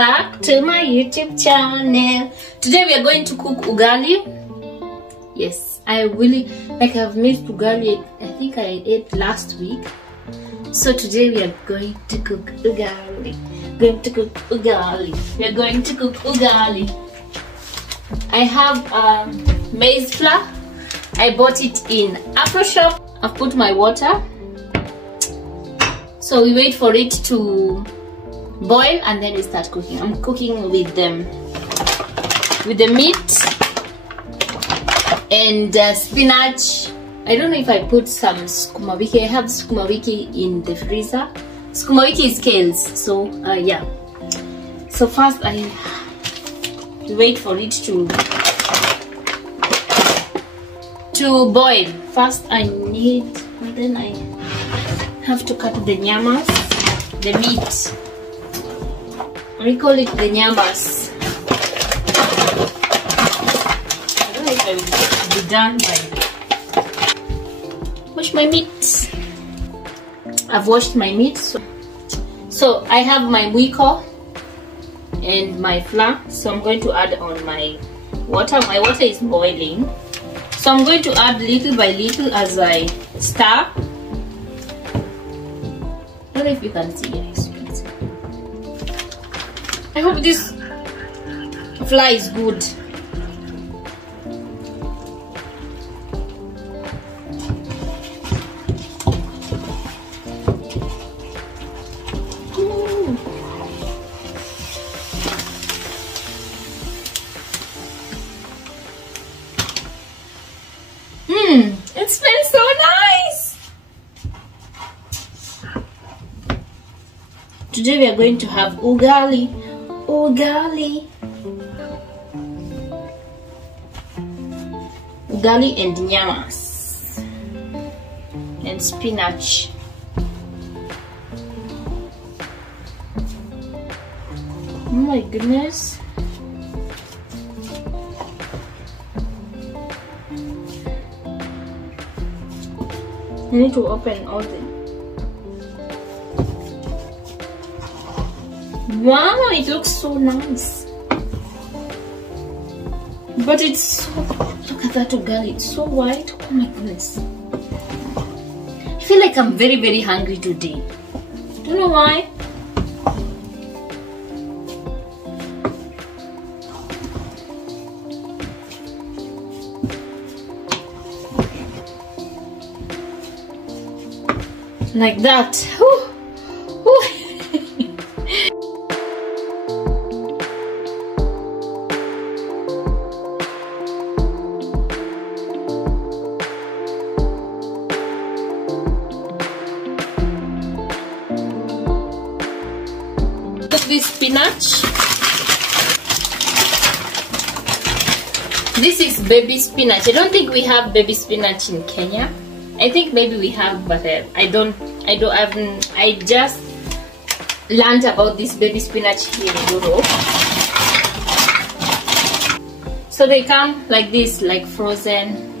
back to my YouTube channel. Today we are going to cook ugali. Yes, I really I've missed ugali. I think I ate last week. So today we are going to cook ugali. We are going to cook ugali. I have maize flour. I bought it in Afro Shop. I've put my water. So we wait for it to boil and then we start cooking. I'm cooking with the meat and spinach. I don't know if I put some sukuma wiki. I have sukuma wiki in the freezer. Sukuma wiki is kales, so yeah. So first I wait for it to boil. First I need, and then I have to cut the nyamas, the meat. We call it the nyamas. I don't know if I will be done by. Wash my meat. I've washed my meat. So I have my mwiko and my flour. So I'm going to add on my water. My water is boiling. So I'm going to add little by little as I stir. I don't know if you can see. Yes, you can see. I hope this flour is good. It smells so nice. Today we are going to have ugali. Ugali and nyamas and spinach. Oh my goodness. I need to open all the... Wow, it looks so nice. But it's so... Look at that ugali, it's so white. Oh my goodness. I feel like I'm very, very hungry today. Don't know why. Like that. Whew. Whew. Put this spinach. This is baby spinach. I don't think we have baby spinach in Kenya. I think maybe we have, but I just learned about this baby spinach here in Europe. So they come like this, like frozen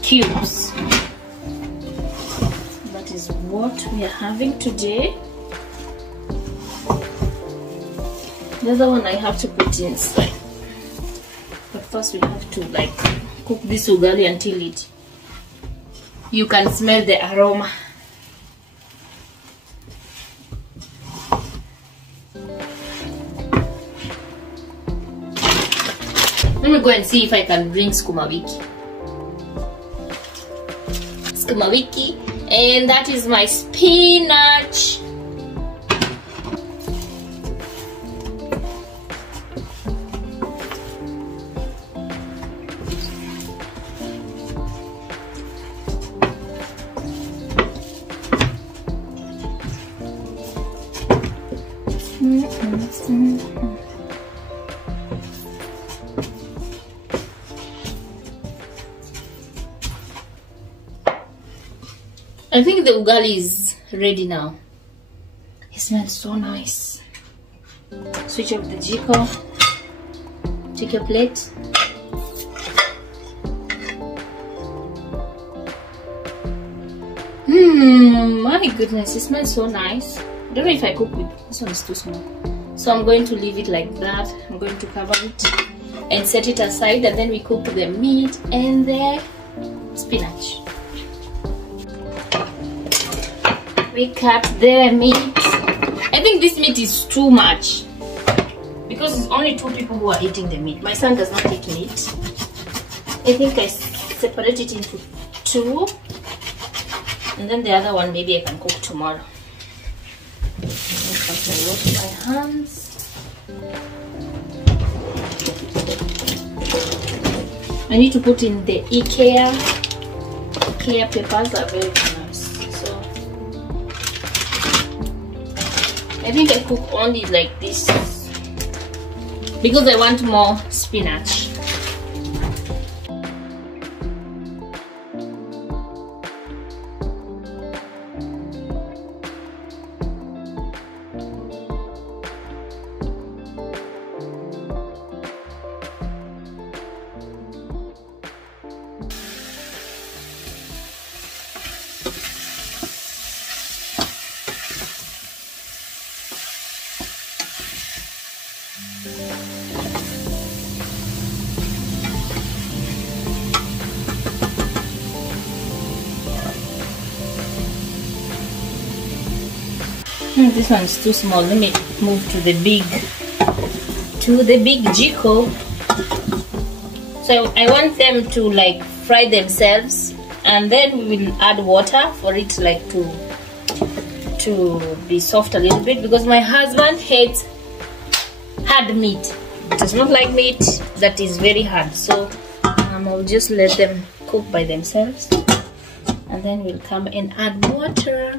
cubes. That is what we are having today. The other one I have to put inside. But first we have to like cook this ugali until you can smell the aroma. Let me go and see if I can bring sukuma wiki. Sukuma wiki, and that is my spinach. I think the ugali is ready now. It smells so nice. Switch off the jiko. Take your plate. My goodness, it smells so nice. I don't know if I cook with this one is too small. So I'm going to leave it like that. I'm going to cover it and set it aside, and then we cook the meat and the spinach. We cut the meat. I think this meat is too much because it's only 2 people who are eating the meat. My son does not eat meat. I think I separate it into 2, and then the other one maybe I can cook tomorrow. I wash my hands. I need to put in the IKEA peppers are very nice. So I think I cook only like this because I want more spinach. This one is too small. Let me move to the big jiko. So I want them to like fry themselves, and then we will add water for it like to be soft a little bit, because my husband hates hard meat. He does not like meat that is very hard. So I'll just let them cook by themselves, and then we'll come and add water.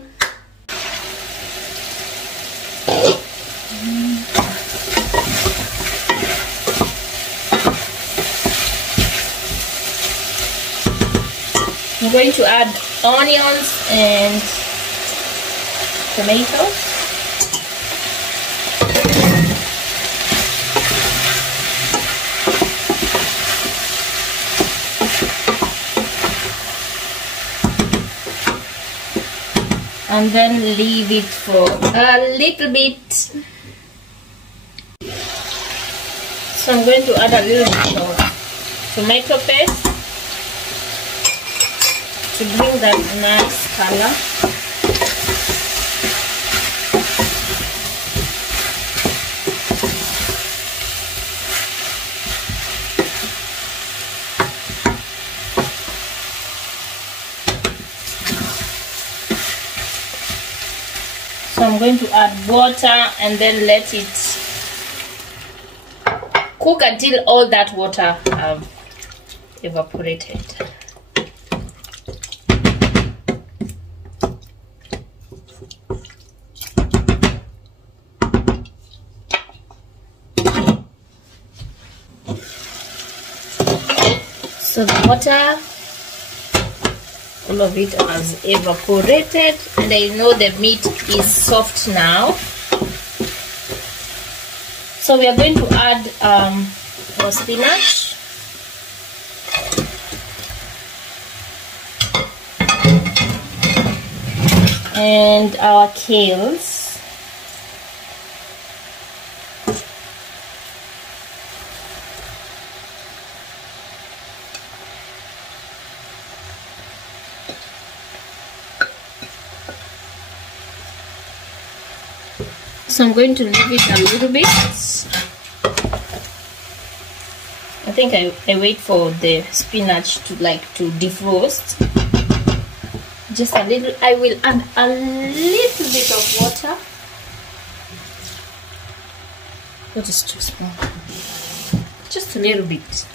I'm going to add onions and tomatoes. And then leave it for a little bit. So I'm going to add a little bit of tomato paste to bring that nice color. So I'm going to add water and then let it cook until all that water have evaporated. So the water, all of it has evaporated, and I know the meat is soft now. So we are going to add our spinach. And our kales. So I'm going to leave it a little bit. I think I wait for the spinach to defrost. Just a little. I will add a little bit of water. That is too small. Just a little bit.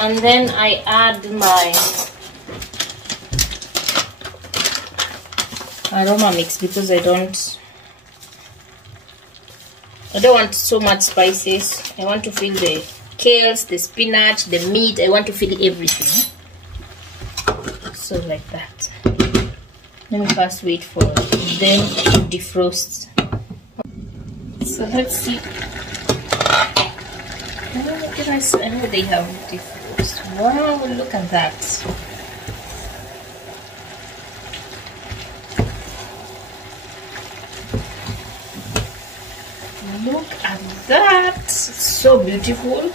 And then I add my aroma mix, because I don't want so much spices. I want to feel the kales, the spinach, the meat. I want to feel everything. So like that. Let me first wait for them to defrost. So let's see. Oh goodness, I know they have defrost. Wow, look at that. Look at that. It's so beautiful.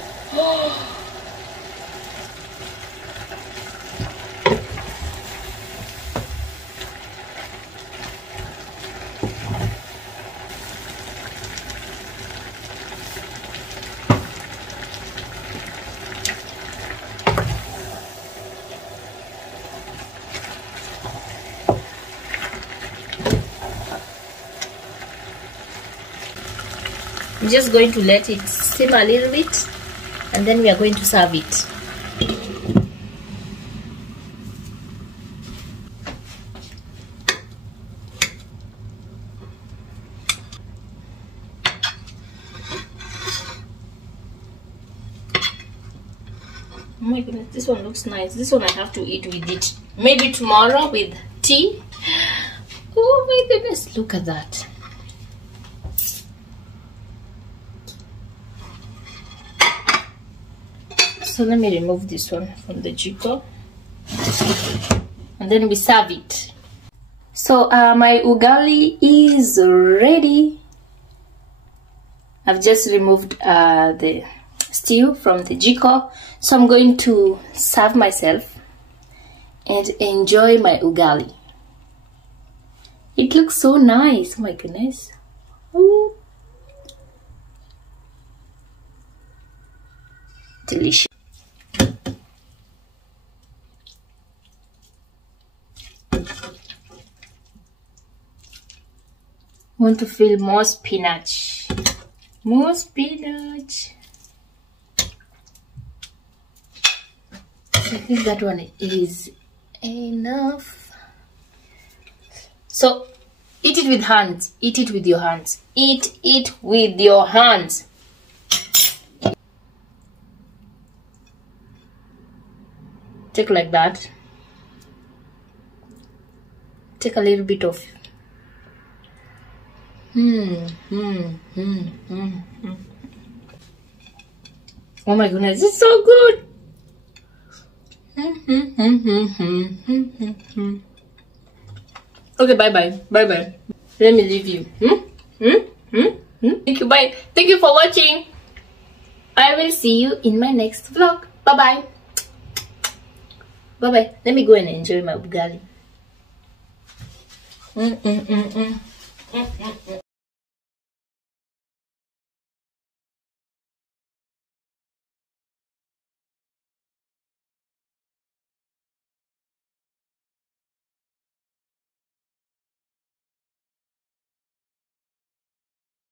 I'm just going to let it simmer a little bit, and then we are going to serve it. Oh my goodness, this one looks nice. This one I have to eat with it. Maybe tomorrow with tea. Oh my goodness, look at that. So let me remove this one from the jiko, and then we serve it. So my ugali is ready. I've just removed the stew from the jiko, so I'm going to serve myself and enjoy my ugali. It looks so nice. Oh my goodness. Ooh. Delicious. Want to feel more spinach. More spinach. I think that one is enough. So eat it with hands. Eat it with your hands. Eat it with your hands. Take like that. Take a little bit of Oh my goodness, it's so good. Okay, bye bye. Let me leave you. Thank you, bye. Thank you for watching. I will see you in my next vlog. Bye bye. Let me go and enjoy my ugali.